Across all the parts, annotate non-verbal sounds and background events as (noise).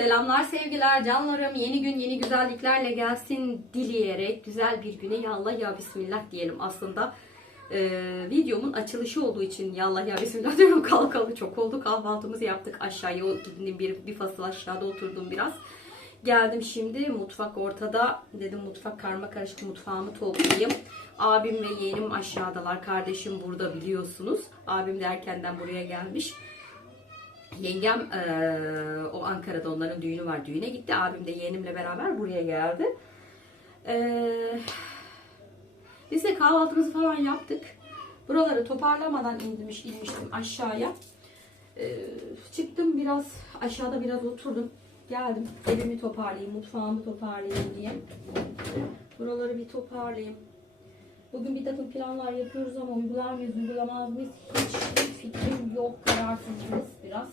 Selamlar sevgiler canlarım. Yeni gün yeni güzelliklerle gelsin dileyerek güzel bir güne yallah ya bismillah diyelim. Aslında e, videomun açılışı olduğu için yallah ya bismillah (laughs) diyorum. Kalkalı çok oldu. Kahvaltımızı yaptık. Aşağıya bir, bir fasıl aşağıda oturdum biraz. Geldim şimdi mutfak ortada. Dedim mutfak karma karışık mutfağımı toplayayım. Abim ve yeğenim aşağıdalar. Kardeşim burada biliyorsunuz. Abim de erkenden buraya gelmiş. Yengem eee, o Ankara'da onların düğünü var. Düğüne gitti. Abim de yeğenimle beraber buraya geldi. Eee, biz de kahvaltımızı falan yaptık. Buraları toparlamadan inmiş, inmiştim aşağıya. Eee, çıktım biraz aşağıda biraz oturdum. Geldim evimi toparlayayım, mutfağımı toparlayayım diye. Buraları bir toparlayayım. Bugün bir takım planlar yapıyoruz ama uygular mıyız, uygulamaz mıyız? Hiç fikrim yok, kararsızız biraz.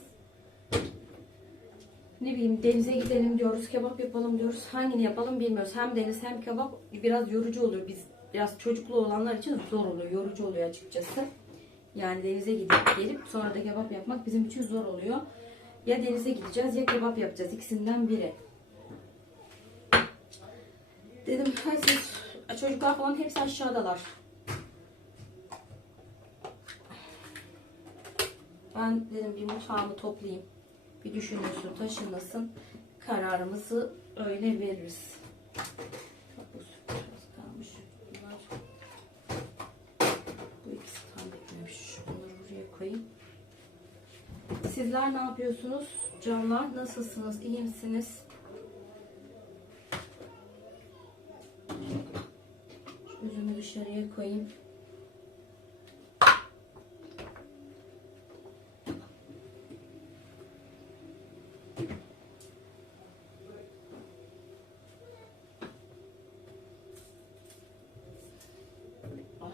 Ne bileyim denize gidelim diyoruz, kebap yapalım diyoruz. Hangini yapalım bilmiyoruz. Hem deniz hem kebap biraz yorucu oluyor. Biz biraz çocuklu olanlar için zor oluyor, yorucu oluyor açıkçası. Yani denize gidip gelip sonra da kebap yapmak bizim için zor oluyor. Ya denize gideceğiz ya kebap yapacağız. İkisinden biri. Dedim hay siz çocuklar falan hepsi aşağıdalar. Ben dedim bir mutfağımı toplayayım. Bir düşünülsün, taşınmasın. Kararımızı öyle veririz. Bu biraz kalmış. Bunlar bu ikisi tam bitmemiş. Bunları buraya koyayım. Sizler ne yapıyorsunuz? Canlar nasılsınız? İyi misiniz? Üzümü dışarıya koyayım. Ay.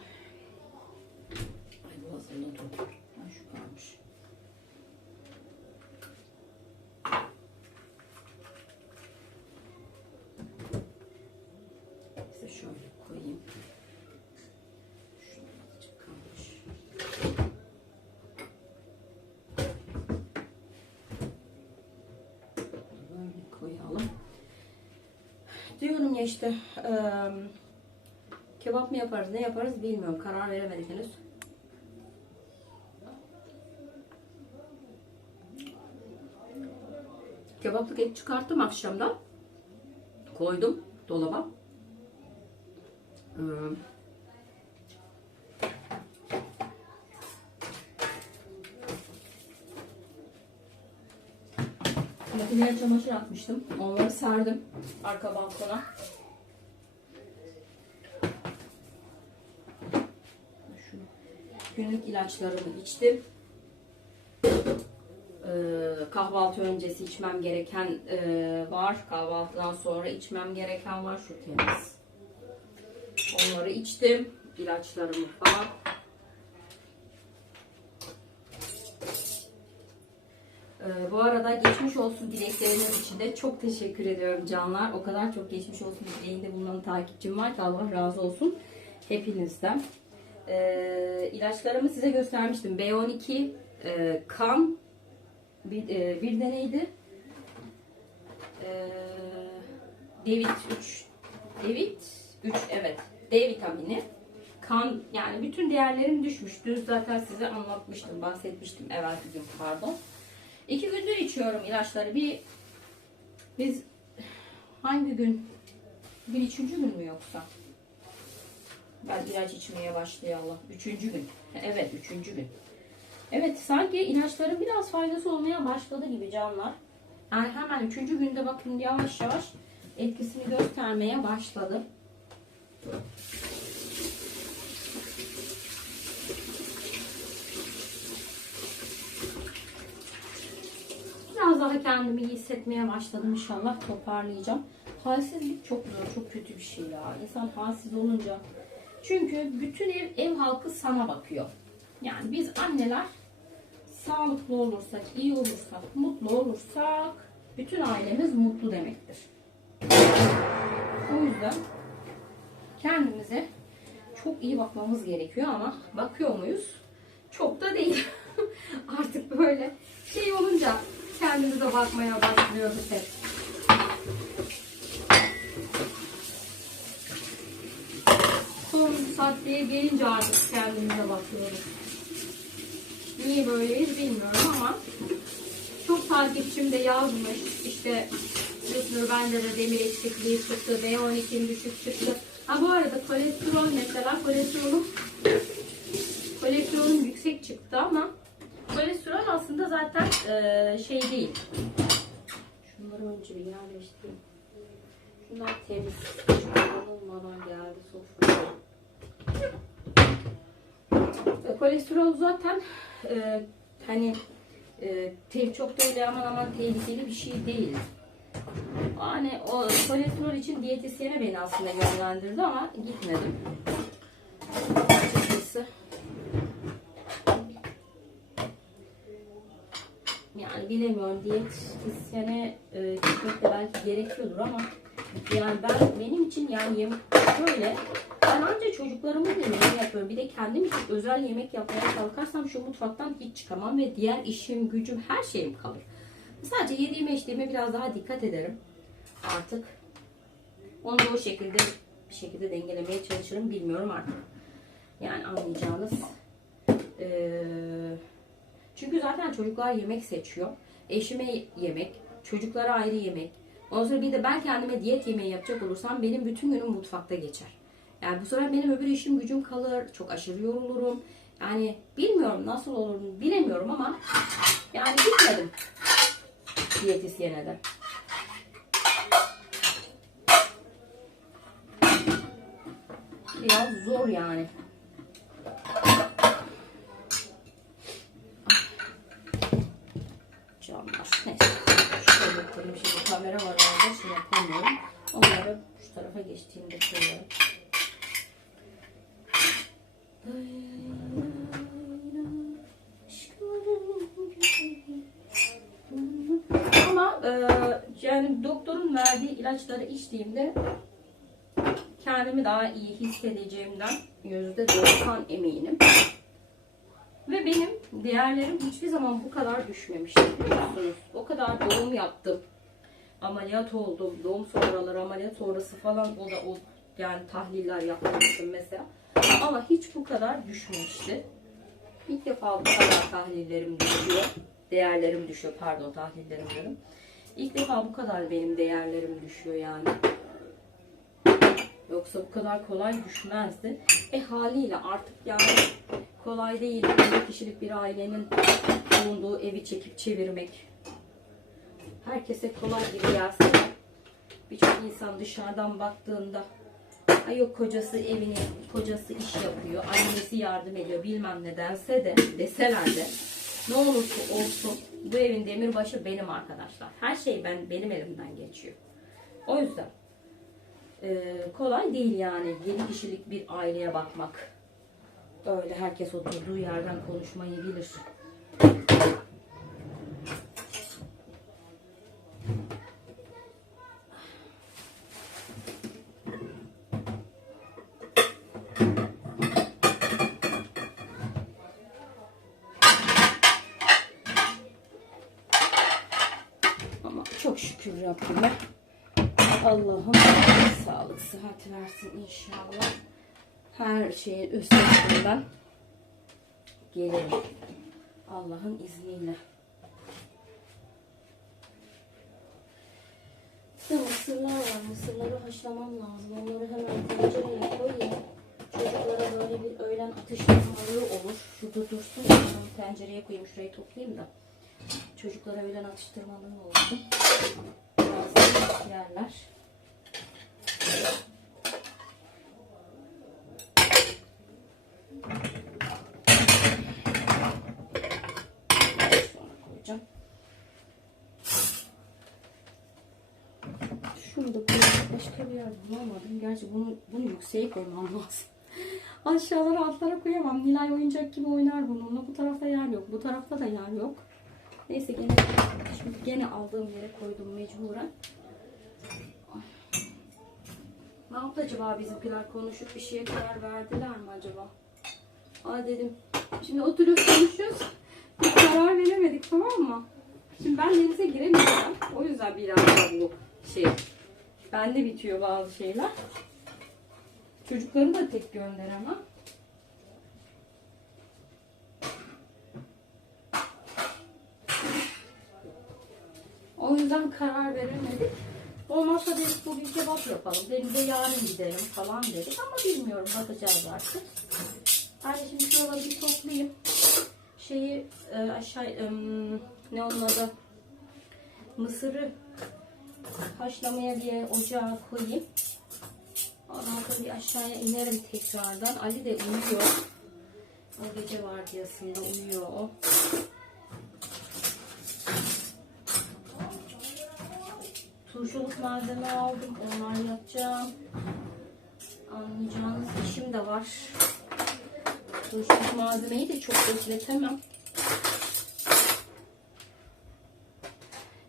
Ay boğazımda dur. Ha, şu kalmış. Size şöyle koyayım. Şurada azıcık kalmış. Böyle koyalım. Diyorum ya işte eee, kebap mı yaparız ne yaparız bilmiyorum. Karar veremedik henüz. Kebaplık et çıkarttım akşamda. Koydum dolaba. Ee, Makineye çamaşır atmıştım. Onları serdim arka balkona. Şunu. Günlük ilaçlarımı içtim. Ee, kahvaltı öncesi içmem gereken e, var. Kahvaltıdan sonra içmem gereken var. Şu temiz. Onları içtim. İlaçlarımı falan. Ee, bu arada geçmiş olsun dilekleriniz için de çok teşekkür ediyorum canlar. O kadar çok geçmiş olsun dileğinde bulunan takipçim var ki Allah razı olsun hepinizden. Ee, ilaçlarımı size göstermiştim. B12 e, kan bir, e, bir de neydi? Ee, D3 D3 3 evet. D vitamini. Kan yani bütün değerlerim düşmüş. Dün zaten size anlatmıştım, bahsetmiştim evvelki gün pardon. İki gündür içiyorum ilaçları. Bir biz hangi gün? Bir üçüncü gün mü yoksa? Ben ilaç içmeye başlayalım. Üçüncü gün. Evet üçüncü gün. Evet sanki ilaçların biraz faydası olmaya başladı gibi canlar. Yani hemen üçüncü günde bakın yavaş yavaş etkisini göstermeye başladı. Biraz daha kendimi iyi hissetmeye başladım inşallah toparlayacağım. Halsizlik çok zor, çok kötü bir şey ya. İnsan halsiz olunca. Çünkü bütün ev, ev halkı sana bakıyor. Yani biz anneler sağlıklı olursak, iyi olursak, mutlu olursak bütün ailemiz mutlu demektir. O yüzden kendimize çok iyi bakmamız gerekiyor ama bakıyor muyuz? Çok da değil. (laughs) Artık böyle şey olunca kendimize bakmaya başlıyoruz hep. Son saatliğe gelince artık kendimize bakıyoruz. Niye böyleyiz bilmiyorum ama çok takipçim de yazmış. İşte Lütfür bende de demir eksikliği çıktı, B12'm düşük çıktı. Ha bu arada kolesterol mesela kolesterolüm kolesterolüm yüksek çıktı ama eee, şey değil. Şunları önce bir yerleştireyim. Şunlar temiz. Olmadan geldi sofraya. E, Kolesterol zaten e, hani e, te- çok da öyle aman aman tehlikeli bir şey değil. Hani o kolesterol için diyetisyene beni aslında yönlendirdi ama gitmedim. Açıkçası. Yani bilemiyorum diyetisyene e, gitmek de belki gerekiyordur ama yani ben benim için yani yem şöyle ben ancak çocuklarımın yemeğini yapıyorum. Bir de kendim için özel yemek yapmaya kalkarsam şu mutfaktan hiç çıkamam ve diğer işim, gücüm, her şeyim kalır. Sadece yediğime içtiğime biraz daha dikkat ederim. Artık onu da o şekilde bir şekilde dengelemeye çalışırım. Bilmiyorum artık. Yani anlayacağınız. Ee, çünkü zaten çocuklar yemek seçiyor. Eşime yemek, çocuklara ayrı yemek. Ondan sonra bir de ben kendime diyet yemeği yapacak olursam benim bütün günüm mutfakta geçer. Yani bu sefer benim öbür işim gücüm kalır. Çok aşırı yorulurum. Yani bilmiyorum nasıl olur bilemiyorum ama yani gitmedim diyetisyene de. Biraz zor yani. Camlar. Neyse. Şöyle koyayım. Şimdi kamera var orada. Şey yapamıyorum. Onları şu tarafa geçtiğimde koyuyorum. Ama e, yani doktorun verdiği ilaçları içtiğimde kendimi daha iyi hissedeceğimden yüzde doksan eminim. Ve benim değerlerim hiçbir zaman bu kadar düşmemişti? O kadar doğum yaptım. Ameliyat oldum. Doğum sonraları, ameliyat sonrası falan o da o yani tahliller yapmıştım mesela. Ama hiç bu kadar düşmemişti. İlk defa bu kadar tahlillerim düşüyor. Değerlerim düşüyor. Pardon tahlillerim diyorum. İlk defa bu kadar benim değerlerim düşüyor yani. Yoksa bu kadar kolay düşmezdi. E haliyle artık yani kolay değil. Bir kişilik bir ailenin bulunduğu evi çekip çevirmek. Herkese kolay gibi gelsin. Birçok insan dışarıdan baktığında Ay yok kocası evini, kocası iş yapıyor, annesi yardım ediyor bilmem nedense de deseler de ne olursa olsun bu evin demirbaşı benim arkadaşlar. Her şey ben benim elimden geçiyor. O yüzden e, kolay değil yani 7 kişilik bir aileye bakmak. Öyle herkes oturduğu yerden konuşmayı bilir. Ama çok şükür Rabbime. Allah'ım sıhhat versin inşallah. Her şeyin üstesinden gelirim. Allah'ın izniyle. İşte mısırlar var. Mısırları haşlamam lazım. Onları hemen tencereye koyayım. Çocuklara böyle bir öğlen atıştırmalığı olur. Şurada dursun. Onu tencereye koyayım. Şurayı toplayayım da. Çocuklara öğlen atıştırmalığı olsun. Biraz yerler. Sonra koyacağım. Şunu da koyacak başka bir yer bulamadım. Gerçi bunu, bunu yükseğe koymam (laughs) lazım. Aşağılara altlara koyamam. Nilay oyuncak gibi oynar bununla. Bu tarafta yer yok. Bu tarafta da yer yok. Neyse gene şimdi gene aldığım yere koydum mecburen. Ne yaptı acaba bizimkiler konuşup bir şeye karar verdiler mi acaba? Aa dedim. Şimdi oturup konuşuyoruz. Bir karar veremedik tamam mı? Şimdi ben denize giremeyeceğim. O yüzden biraz bu şey. Bende bitiyor bazı şeyler. Çocukları da tek gönderemem. O yüzden karar veremedik. Olmazsa dedik bugün kebap yapalım. Denize yarın gidelim falan dedik ama bilmiyorum bakacağız artık. Ben şimdi şuraları bir toplayayım. Şeyi e, aşağı ne onun adı? Mısırı haşlamaya bir ocağa koyayım. Ondan sonra bir aşağıya inerim tekrardan. Ali de uyuyor. O gece vardiyasında uyuyor o. Turşuluk malzeme aldım. Onlar yapacağım. Anlayacağınız işim de var. Turşuluk malzemeyi de çok bekletemem.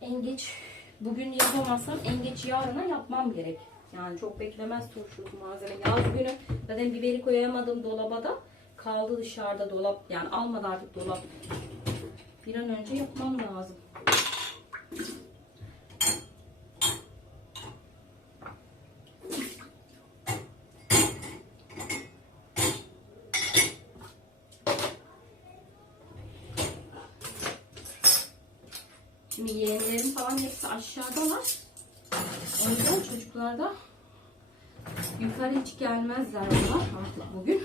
En geç bugün yapamazsam en geç yarına yapmam gerek. Yani çok beklemez turşuluk malzeme. Yaz günü zaten biberi koyamadım dolaba da. Kaldı dışarıda dolap. Yani almadı artık dolap. Bir an önce yapmam lazım. Şimdi yeğenlerim falan hepsi aşağıdalar. O yüzden çocuklar da yukarı hiç gelmezler onlar artık bugün.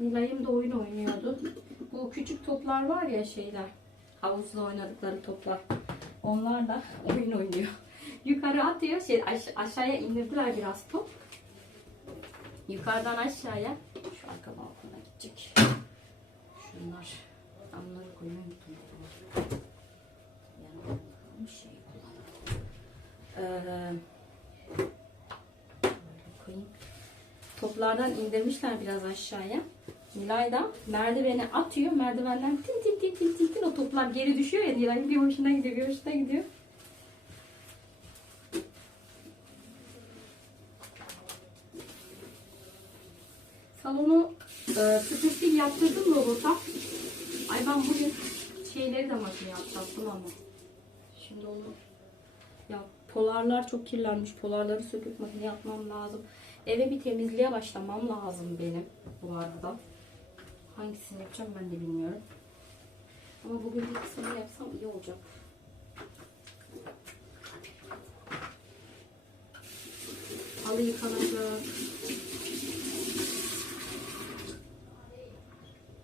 Nilay'ım da oyun oynuyordu. Bu küçük toplar var ya şeyler. Havuzda oynadıkları toplar. Onlar da (laughs) oyun oynuyor. Yukarı atıyor. Şey, aş- aşağıya indirdiler biraz top. Yukarıdan aşağıya. Şu arka balkona gidecek. Şunlar. Ben Bunları koymayı şey kullanalım. Ee, koyayım. Toplardan indirmişler biraz aşağıya. Nilay da merdiveni atıyor. Merdivenden tin tin tin tin tin tin o toplar geri düşüyor ya Nilay bir hoşuna gidiyor, bir hoşuna gidiyor. Salonu e, süpürsün yaptırdım robota. Ay ben bugün şeyleri de makine yapacaktım ama. Şimdi onu ya polarlar çok kirlenmiş. Polarları söküp makine yapmam lazım. Eve bir temizliğe başlamam lazım benim bu arada. Hangisini yapacağım ben de bilmiyorum. Ama bugün bir kısmını yapsam iyi olacak. Halı yıkanacak.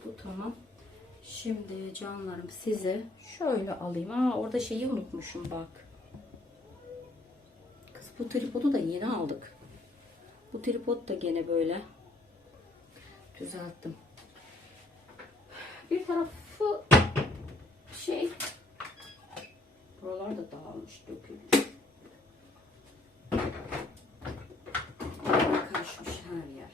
Bu tamam. Şimdi canlarım size şöyle alayım. Aa orada şeyi unutmuşum bak. Kız bu tripodu da yeni aldık. Bu tripod da gene böyle düzelttim. Bir tarafı şey buralar da dağılmış dökülmüş. Karışmış her yer.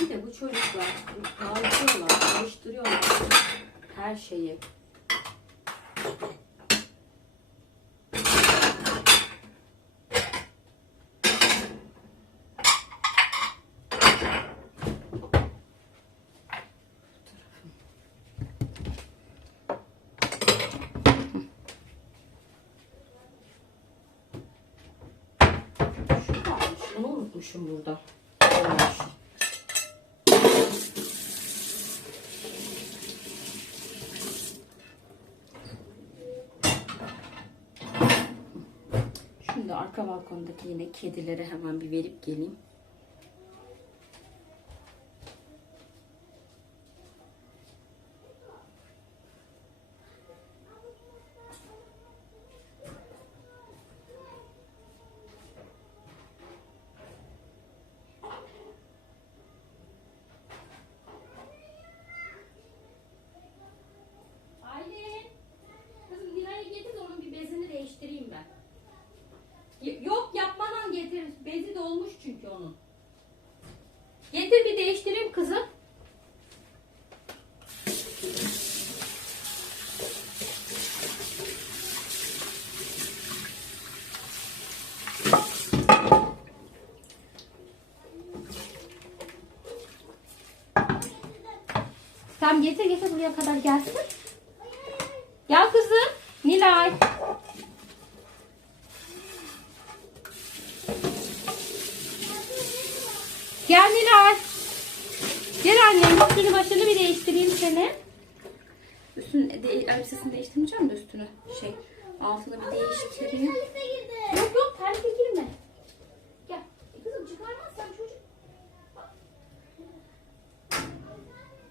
Bir de bu çocuklar dağıtıyorlar, karıştırıyorlar her şeyi. Unutmuşum burada. Olmuş. Şimdi arka balkondaki yine kedilere hemen bir verip geleyim. Getir buraya kadar gelsin. Gel kızım. Nilay. Gel Nilay. Gel annem üstünü başını bir değiştireyim seni. Üstünü de, elbisesini değiştirmeyeceğim de üstünü. Şey altını bir değiştireyim. Yok yok terlikle girme. Gel. E kızım çıkarmazsan çocuk. Bak.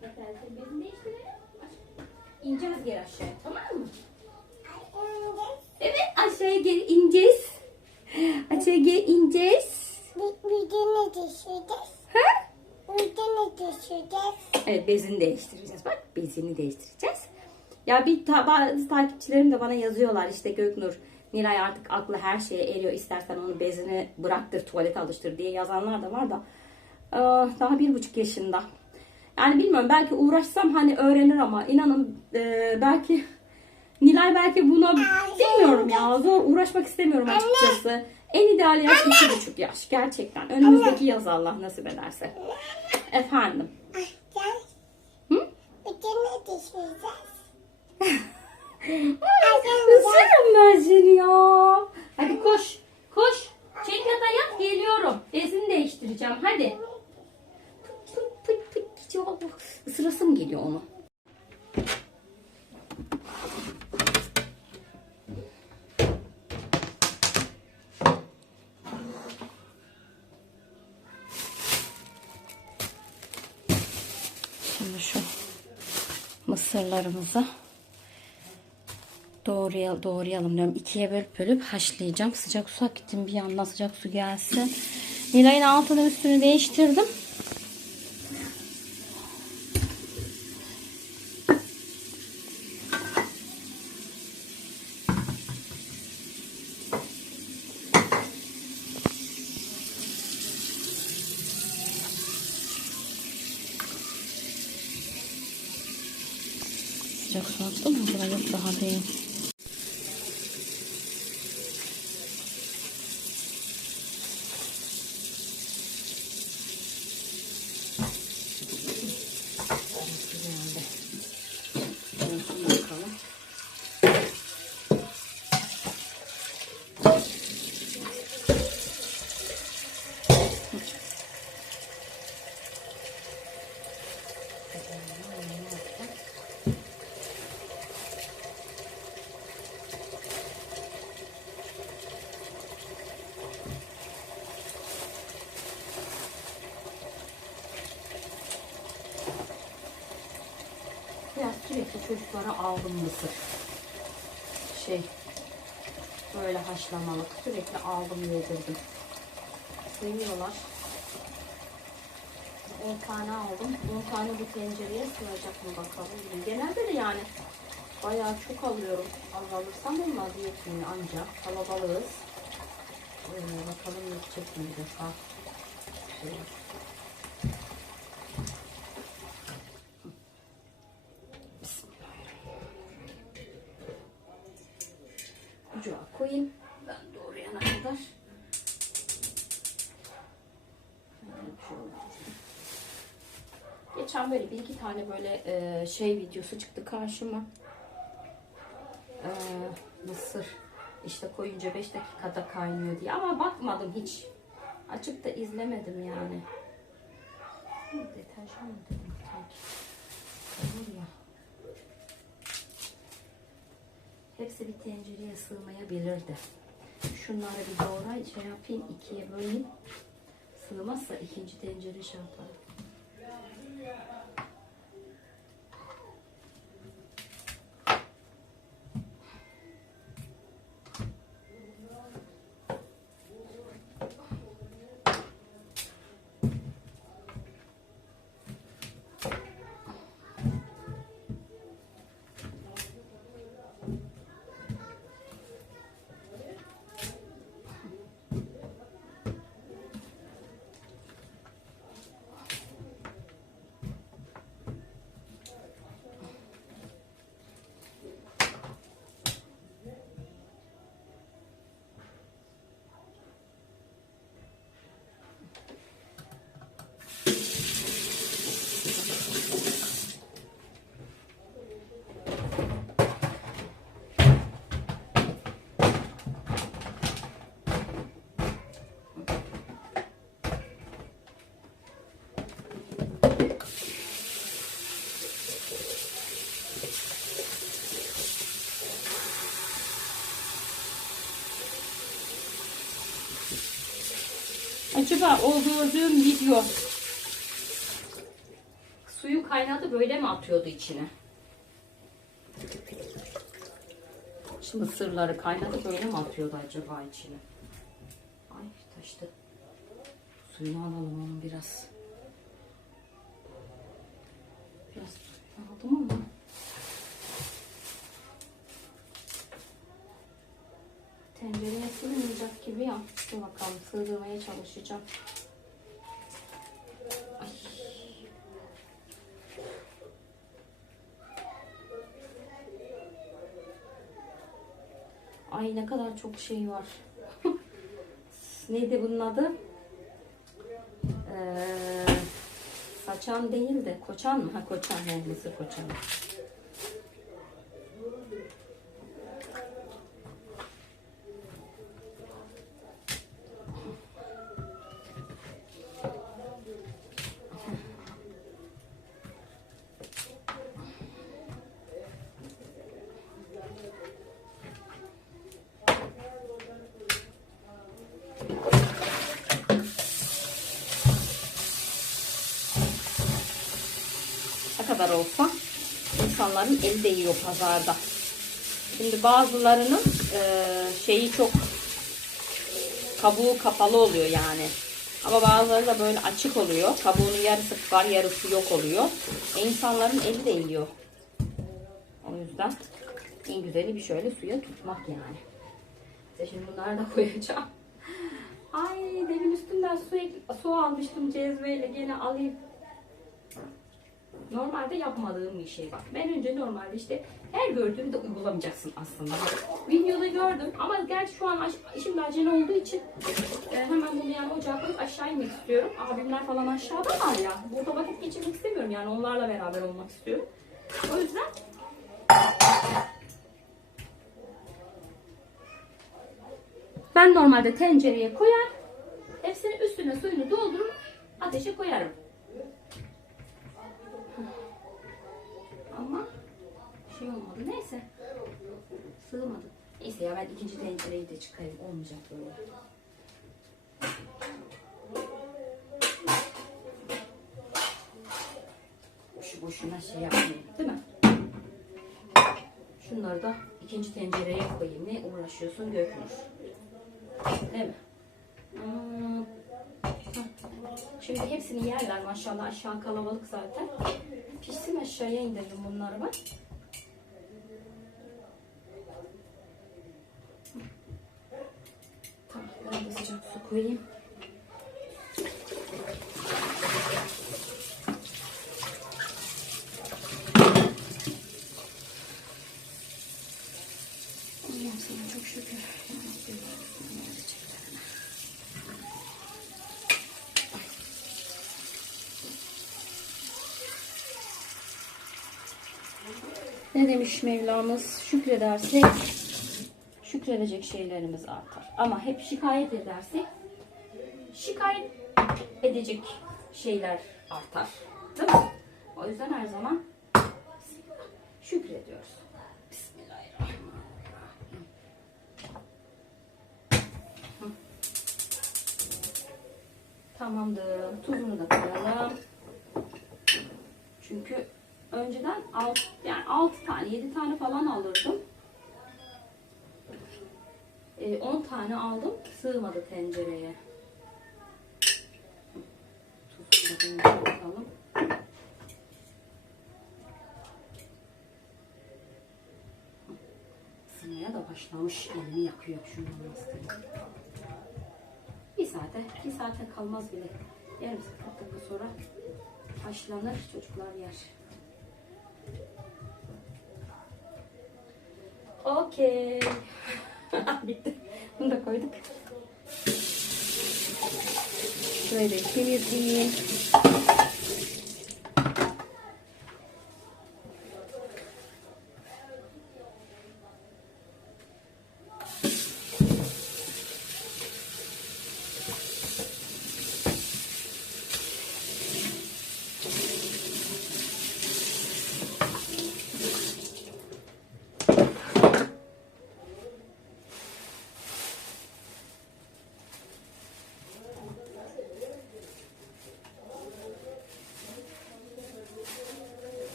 Mesela sen bezini değiştirelim. İneceğiz geri aşağıya tamam mı? Evet aşağıya geri ineceğiz. Aşağıya geri ineceğiz. Videonu düşüreceğiz. Ha? Videonu düşüreceğiz. Evet bezini değiştireceğiz. Bak bezini değiştireceğiz. Ya bir ta- bazı takipçilerim de bana yazıyorlar işte Göknur Nilay artık aklı her şeye eriyor. İstersen onu bezini bıraktır tuvalete alıştır diye yazanlar da var da ah, daha bir buçuk yaşında. Yani bilmiyorum belki uğraşsam hani öğrenir ama inanın e, belki (laughs) Nilay belki buna bilmiyorum ya zor uğraşmak istemiyorum açıkçası. En ideal yaş iki buçuk yaş gerçekten. Önümüzdeki yaz Allah nasip ederse. Efendim. Hı? Üzülürüm ben seni ya. Hadi koş. Koş. Çek yata yat geliyorum. Bezini değiştireceğim. Hadi. Pıt pıt pıt pıt. Hiç yok. Isırası mı geliyor onu? Şimdi şu mısırlarımızı doğrayalım, doğrayalım diyorum. İkiye bölüp bölüp haşlayacağım. Sıcak su akıtayım bir yandan sıcak su gelsin. Nilay'ın altını üstünü değiştirdim. Sıcak su attım mı? Acaba yok daha değil. Güzeldi. Şunu bakalım. Biraz sürekli çocuklara aldım mısır. Şey, böyle haşlamalık. Sürekli aldım yedirdim. Seviyorlar. 10 tane aldım. 10 tane bu tencereye sığacak mı bakalım. Genelde de yani bayağı çok alıyorum. Az alırsam olmaz yetmiyor ancak. Kalabalığız. Ee, bakalım yetecek mi bir defa. Şey. Ocağa koyayım. Ben doğrayana kadar. Geçen böyle bir iki tane böyle e, şey videosu çıktı karşıma. E, mısır işte koyunca 5 dakikada kaynıyor diye ama bakmadım hiç. Açıp da izlemedim yani. Deterjan mı dedim. Hepsi bir tencereye sığmayabilirdi. Şunları bir doğra şey yapayım ikiye böleyim. Sığmazsa ikinci tencere şey yaparım. Acaba o gördüğüm video suyu kaynadı böyle mi atıyordu içine? Şu mısırları kaynadı böyle mi atıyordu acaba içine? Ay taştı. Suyunu alalım onun biraz aldım ama. Tencereye sığmayacak gibi ya. Dur bakalım sığdırmaya çalışacağım. Ay. Ay ne kadar çok şey var. (laughs) Neydi bunun adı? Ee, saçan değil de koçan mı? Ha koçan mısır koçan. Ne kadar olsa insanların eli değiyor pazarda. Şimdi bazılarının e, şeyi çok kabuğu kapalı oluyor yani. Ama bazıları da böyle açık oluyor. Kabuğunun yarısı var yarısı yok oluyor. E insanların eli değiyor. O yüzden en güzeli bir şöyle suya tutmak yani. İşte şimdi bunları da (laughs) koyacağım. Ay demin üstünden su, su almıştım cezveyle gene alayım. Normalde yapmadığım bir şey bak. Ben önce normalde işte her gördüğümde uygulamayacaksın aslında. Videoda gördüm ama gerçi şu an şimdi acele olduğu için e, hemen bunu yani ocağa koyup aşağı inmek istiyorum. Abimler falan aşağıda var ya. Burada vakit geçirmek istemiyorum yani onlarla beraber olmak istiyorum. O yüzden ben normalde tencereye koyar, hepsini üstüne suyunu doldurup ateşe koyarım. Ama şey olmadı. Neyse. Sığmadı. Neyse ya ben ikinci tencereyi de çıkarayım. Olmayacak böyle. Boşu boşuna şey yapmayayım. Değil mi? Şunları da ikinci tencereye koyayım. Ne uğraşıyorsun Göknur? Değil mi? Hmm. Şimdi hepsini yerler maşallah aşağı kalabalık zaten. Pişsin aşağıya indirdim bunları ben. Tamam ben de sıcak su koyayım. Allah'ım sana çok şükür. Ya Rabbim, gerçekten. Ne demiş Mevlamız? Şükredersek şükredecek şeylerimiz artar. Ama hep şikayet edersek şikayet edecek şeyler artar. Değil mi? O yüzden her zaman şükrediyoruz. Tamamdır. Tuzunu da koyalım. Çünkü önceden 6 yani 6 tane 7 tane falan alırdım. E, 10 tane aldım. Sığmadı tencereye. Tuzunu da da başlamış. Elimi yakıyor. Şunu bastırayım. Bir saate, bir saate kalmaz bile. Yarım saat dakika sonra haşlanır. Çocuklar yer. Okey. (laughs) Bitti. Bunu da koyduk. Şöyle temizleyeyim.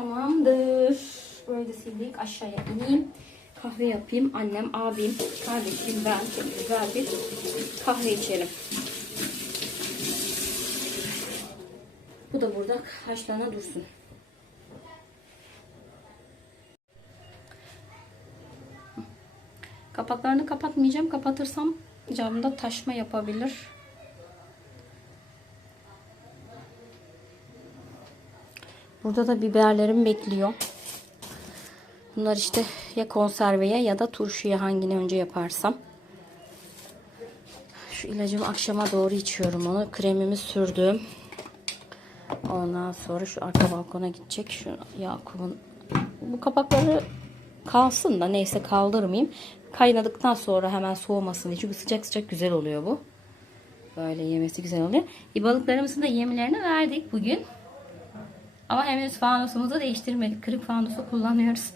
Tamamdır. Böyle de sildik. Aşağıya ineyim. Kahve yapayım. Annem, abim, kardeşim, ben şöyle güzel bir kahve içelim. Bu da burada haşlana dursun. Kapaklarını kapatmayacağım. Kapatırsam camda taşma yapabilir. Burada da biberlerim bekliyor. Bunlar işte ya konserveye ya da turşuya hangini önce yaparsam. Şu ilacımı akşama doğru içiyorum onu. Kremimi sürdüm. Ondan sonra şu arka balkona gidecek. Şu Yakup'un bu kapakları kalsın da neyse kaldırmayayım. Kaynadıktan sonra hemen soğumasın diye. Çünkü sıcak sıcak güzel oluyor bu. Böyle yemesi güzel oluyor. E, balıklarımızın da yemlerini verdik bugün. Ama henüz fanusumuzu değiştirmedik. Kırık fanusu kullanıyoruz.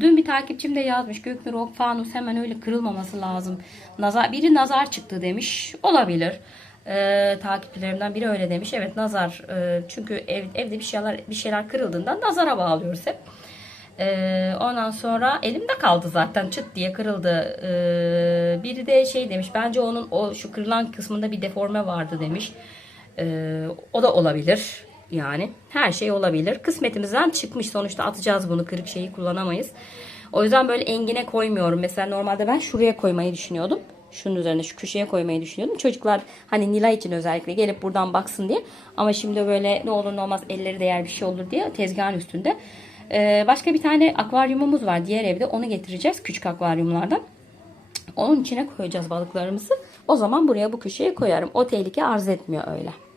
Dün bir takipçim de yazmış. Göknur o fanus hemen öyle kırılmaması lazım. Nazar, biri nazar çıktı demiş. Olabilir. Ee, takipçilerimden biri öyle demiş. Evet nazar. Ee, çünkü ev, evde bir şeyler bir şeyler kırıldığından nazara bağlıyoruz hep. Ee, ondan sonra elimde kaldı zaten çıt diye kırıldı. Ee, biri de şey demiş. Bence onun o şu kırılan kısmında bir deforme vardı demiş. Ee, o da olabilir. Yani her şey olabilir. Kısmetimizden çıkmış sonuçta atacağız bunu kırık şeyi kullanamayız. O yüzden böyle engine koymuyorum. Mesela normalde ben şuraya koymayı düşünüyordum. Şunun üzerine şu köşeye koymayı düşünüyordum. Çocuklar hani Nila için özellikle gelip buradan baksın diye. Ama şimdi böyle ne olur ne olmaz elleri değer bir şey olur diye tezgahın üstünde. Ee, başka bir tane akvaryumumuz var diğer evde. Onu getireceğiz küçük akvaryumlardan. Onun içine koyacağız balıklarımızı. O zaman buraya bu köşeye koyarım. O tehlike arz etmiyor öyle.